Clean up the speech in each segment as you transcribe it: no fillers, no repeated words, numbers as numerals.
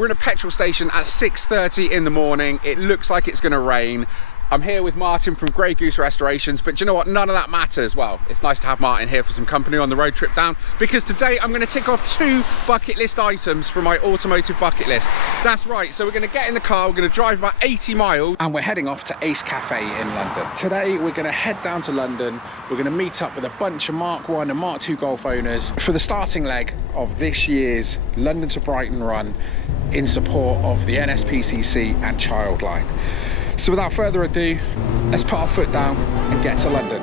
We're in a petrol station at 6:30 in the morning. It looks like it's going to rain. I'm here with Martin from Grey Goose Restorations, but do you know what? None of that matters. Well, it's nice to have Martin here for some company on the road trip down, because today I'm going to tick off 2 bucket list items from my automotive bucket list. That's right, so we're going to get in the car, we're going to drive about 80 miles, and we're heading off to Ace Cafe in London. Today we're going to head down to London, we're going to meet up with a bunch of Mark 1 and Mark 2 Golf owners for the starting leg of this year's London to Brighton Run in support of the NSPCC and Childline. So without further ado, let's put our foot down and get to London.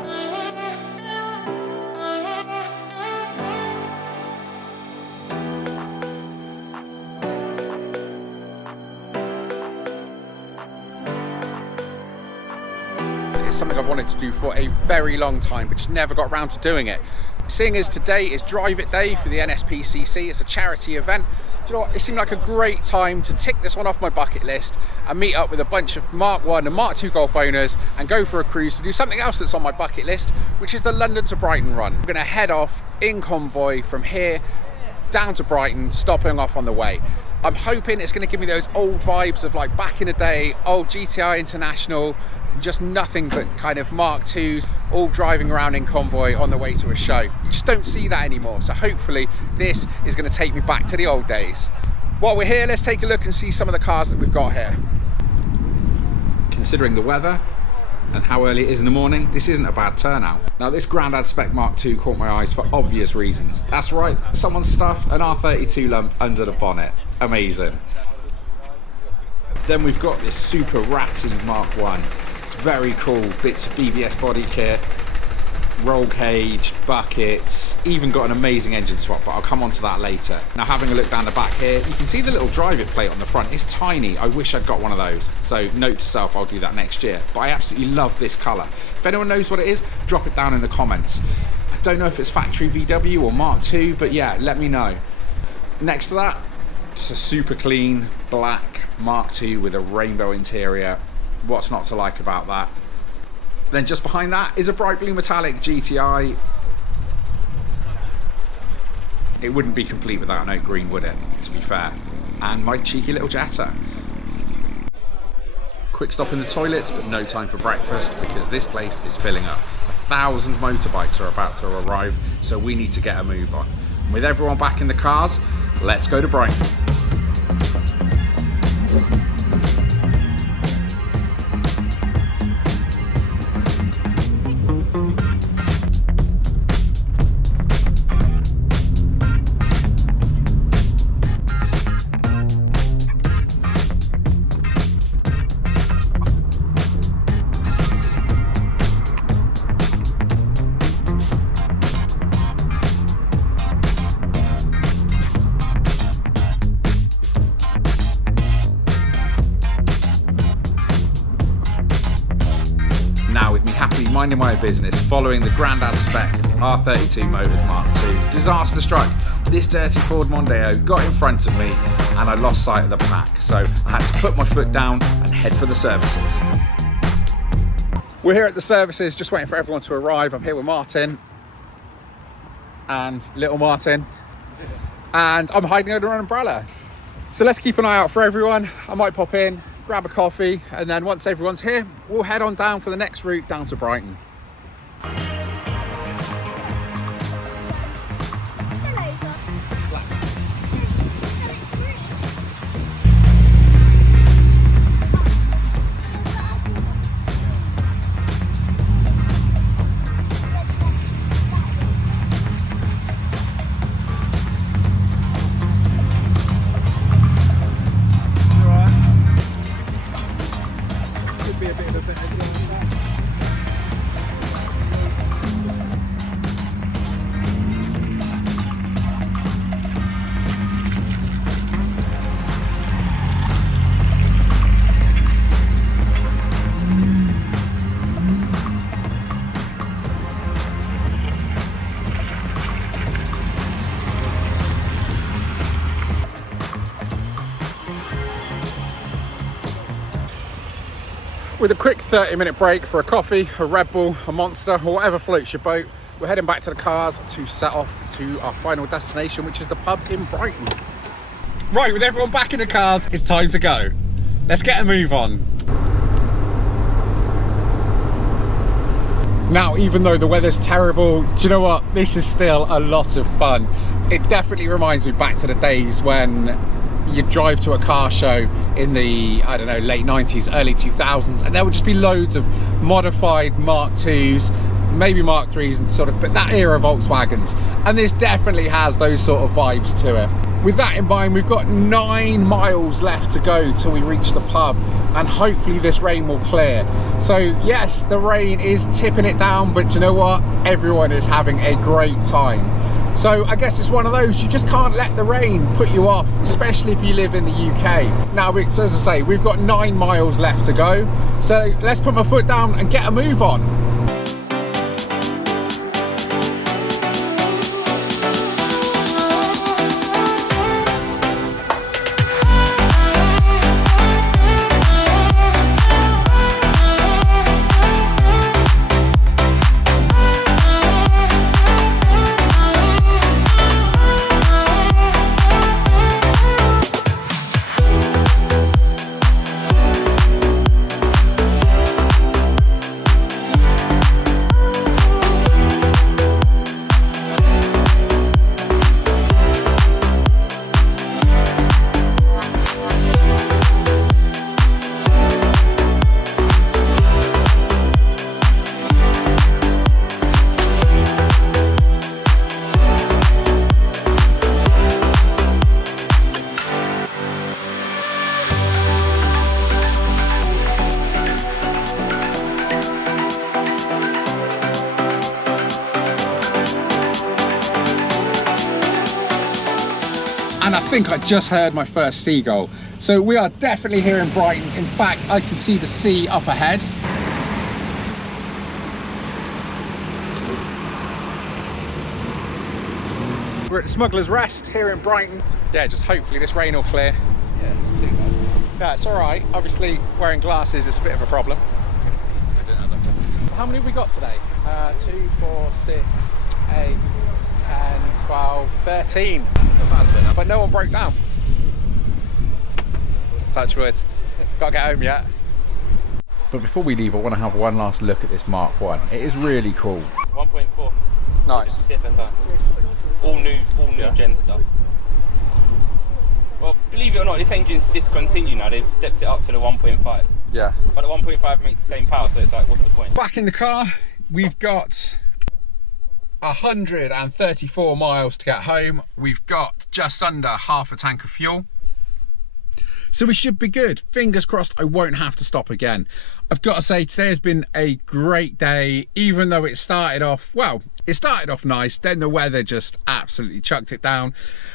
It's something I've wanted to do for a very long time, but just never got around to doing it. Seeing as today is Drive It Day for the NSPCC, it's a charity event. Do you know what? It seemed like a great time to tick this one off my bucket list and meet up with a bunch of Mark 1 and Mark 2 Golf owners and go for a cruise to do something else that's on my bucket list, which is the London to Brighton Run. We're going to head off in convoy from here down to Brighton, stopping off on the way. I'm hoping it's going to give me those old vibes of like back in the day, old GTi International, just nothing but kind of Mark 2s all driving around in convoy on the way to a show. You just don't see that anymore, so hopefully this is going to take me back to the old days. While we're here, let's take a look and see some of the cars that we've got here. Considering the weather and how early it is in the morning, this isn't a bad turnout. Now this Grandad Spec Mark II caught my eyes for obvious reasons. That's right, someone stuffed an R32 lump under the bonnet. Amazing. Then we've got this super ratty Mark 1. It's very cool, bits of BBS body kit, roll cage, buckets, even got an amazing engine swap, but I'll come on to that later. Now having a look down the back here, you can see the little Drive It plate on the front. It's tiny, I wish I'd got one of those. So note to self, I'll do that next year. But I absolutely love this colour. If anyone knows what it is, drop it down in the comments. I don't know if it's factory VW or Mark II, but yeah, let me know. Next to that, just a super clean black Mark II with a rainbow interior. What's not to like about that? Then just behind that is a bright blue metallic GTi. It wouldn't be complete without an oak green, would it, to be fair? And my cheeky little Jetta. Quick stop in the toilets, but no time for breakfast because this place is filling up. 1,000 motorbikes are about to arrive, so we need to get a move on. And with everyone back in the cars, let's go to Brighton. Now with me happily minding my own business, following the Grandad Spec R32 motored Mark II, disaster struck. This dirty Ford Mondeo got in front of me and I lost sight of the pack, so I had to put my foot down and head for the services. We're here at the services, just waiting for everyone to arrive. I'm here with Martin and little Martin, and I'm hiding under an umbrella. So let's keep an eye out for everyone. I might pop in, grab a coffee, and then once everyone's here, we'll head on down for the next route down to Brighton. With a quick 30-minute break for a coffee, a Red Bull, a Monster, or whatever floats your boat, we're heading back to the cars to set off to our final destination, which is the pub in Brighton. Right, with everyone back in the cars, it's time to go. Let's get a move on. Now, even though the weather's terrible, do you know what? This is still a lot of fun. It definitely reminds me back to the days when you drive to a car show in the, I don't know, late 90s, early 2000s, and there would just be loads of modified Mark IIs, maybe Mark IIIs, and sort of, but that era of Volkswagens. And this definitely has those sort of vibes to it. With that in mind, we've got 9 miles left to go till we reach the pub, and hopefully this rain will clear. So yes, the rain is tipping it down, but you know what? Everyone is having a great time. So I guess it's one of those, you just can't let the rain put you off, especially if you live in the UK. Now, as I say, we've got 9 miles left to go. So let's put my foot down and get a move on. And I think I just heard my first seagull. So we are definitely here in Brighton. In fact, I can see the sea up ahead. We're at the Smuggler's Rest here in Brighton. Yeah, just hopefully this rain will clear. Yeah, it's not too bad. Yeah, it's all right. Obviously, wearing glasses is a bit of a problem. I don't have that. So how many have we got today? 2, 4, 6, 8, 10, 12, 13. Not bad turn up. But no one broke down. Touch wood. Gotta get home yet. But before we leave, I want to have one last look at this Mark 1. It is really cool. 1.4. Nice. CFSI. All new gen stuff. Well, believe it or not, this engine's discontinued now. They've stepped it up to the 1.5. Yeah. But the 1.5 makes the same power, so it's like, what's the point? Back in the car, we've got 134 miles to get home. We've got just under half a tank of fuel. So we should be good. Fingers crossed I won't have to stop again. I've got to say, today has been a great day, even though it started off, well, it started off nice, then the weather just absolutely chucked it down.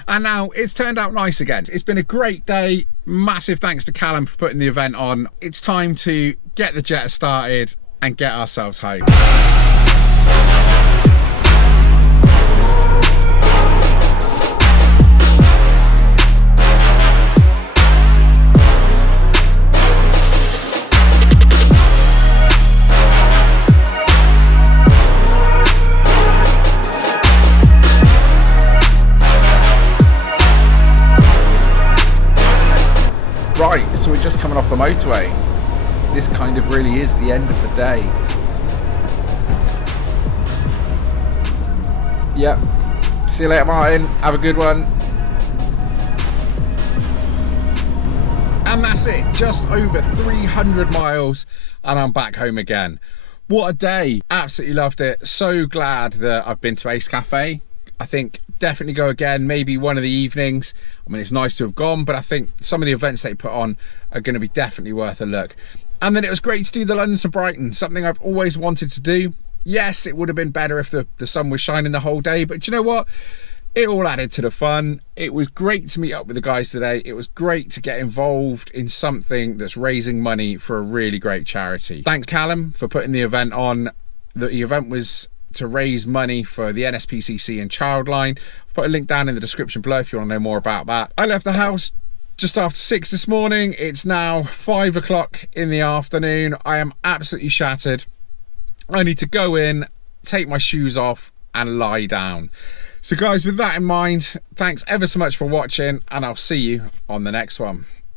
And now it's turned out nice again. It's been a great day. Massive thanks to Callum for putting the event on. It's time to get the Jetta started and get ourselves home. Right, so we're just coming off the motorway. This kind of really is the end of the day. Yep. See you later, Martin. Have a good one. And that's it. Just over 300 miles and I'm back home again. What a day. Absolutely loved it. So glad that I've been to Ace Cafe. I think definitely go again, maybe one of the evenings. I mean, it's nice to have gone, but I think some of the events they put on are going to be definitely worth a look. And then it was great to do the London to Brighton, something I've always wanted to do. Yes, it would have been better if the sun was shining the whole day, but you know what? It all added to the fun. It was great to meet up with the guys today. It was great to get involved in something that's raising money for a really great charity. Thanks, Callum, for putting the event on. The event was to raise money for the NSPCC and Childline. I've put a link down in the description below if you want to know more about that. I left the house just after 6 this morning. It's now 5 o'clock in the afternoon. I am absolutely shattered. I need to go in, take my shoes off and lie down. So guys, with that in mind, thanks ever so much for watching, and I'll see you on the next one.